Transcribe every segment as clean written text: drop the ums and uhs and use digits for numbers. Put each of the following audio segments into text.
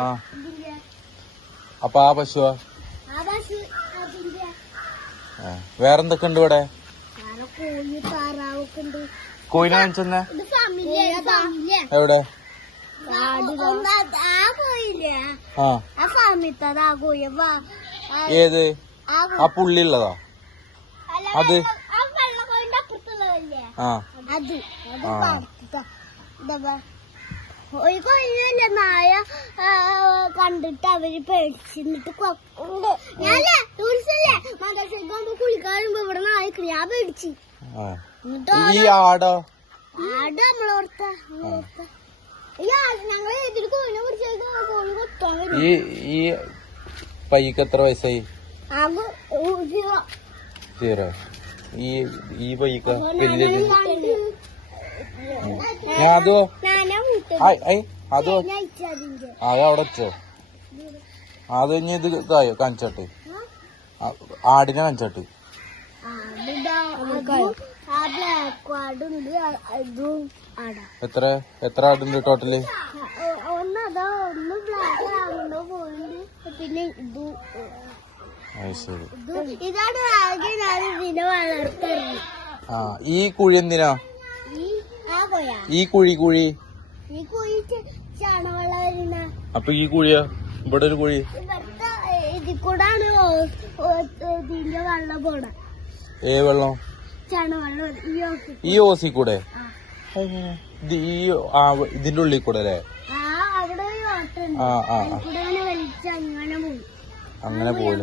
ആ അപ്പൊ ആ പശുവാ വേറെന്തൊക്കെ ഉണ്ട് ഇവിടെ? കോയിനെ കാണിച്ചെന്നെ എവിടെ? ഏത് ആ പുള്ളിയുള്ളതാ? അത് ആ ഒരു കൊല്ലല്ല നായ കണ്ടിട്ട് അവര് പേടിച്ചിട്ട് ഞാനേ കുളിക്കാറുമ്പോ ഇവിടെ നായക്ക് ഞാൻ പേടിച്ചു. ഈ ആടോ? ആട് നമ്മളോർത്ത ഞങ്ങള് ഇതിൽ കോഴിനെ കുറിച്ച് ഈ പയ്യക്ക് എത്ര വയസ്സായി? സീറോ. ഈ പയ്യക്ക വലിയ അതോ അതോ അതവിടെ വെച്ചോ? അത് കഴിഞ്ഞ് ഇത് കാണിച്ചോട്ടെ, ആടിനെ കാണിച്ചോട്ടെ. എത്ര ആടുണ്ട് ടോട്ടല്? പിന്നെ ശരി. ഇതാണ് ആകെ ഞാൻ ഇതിനെ വളർത്തുന്നത്. ആ ഈ കുഴി എന്തിനാ? ഈ കുഴി ചാണവെള്ളം വരുന്ന. അപ്പൊ ഈ കുഴിയാ? ഇവിടെ ഒരു കുഴി ഇതിൽ കൂടാണ് ഇതിന്റെ വെള്ളം പോണ. വെള്ളം? ചാണവെള്ളം ഈ ഓസി കൂടെ? ഇതിന്റെ ഉള്ളിൽ കൂടെ അല്ലേ? അങ്ങനെ പോവില്ല,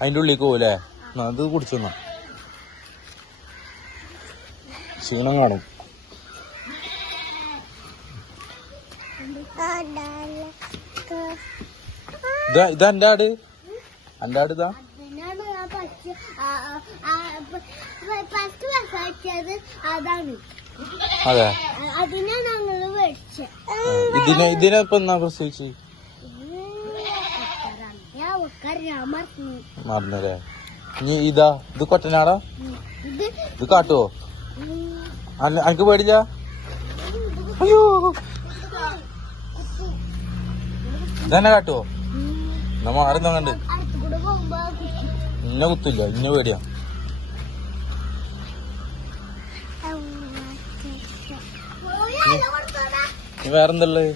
അതിന്റെ ഉള്ളിലേക്ക് പോവില്ലേ? അത് കുടിച്ചെന്നാ ക്ഷീണം കാണും. ഇതാ എന്റെ ആട്? എന്റെ ആട് ഇതാ? അതാണ്. അതെ, അതിനെ ഞങ്ങള് മേടിച്ചത്. ഇതിനെ ഇപ്പൊ എന്നാ പ്രസവിച്ച്? മറന്നല്ലേ? ഇനി ഇതാ ഇത് കൊറ്റനാടാ? ഇത് കാട്ടുവോ? അനക്ക് പേടില്ല? അയ്യോ, ഇതന്നെ കാട്ടുവോ? എന്നാ മാറുന്ന കണ്ട് ഇന്നെ കുത്തില്ല, ഇന്നെ പേടിയാ. വേറെന്തള്ളത്?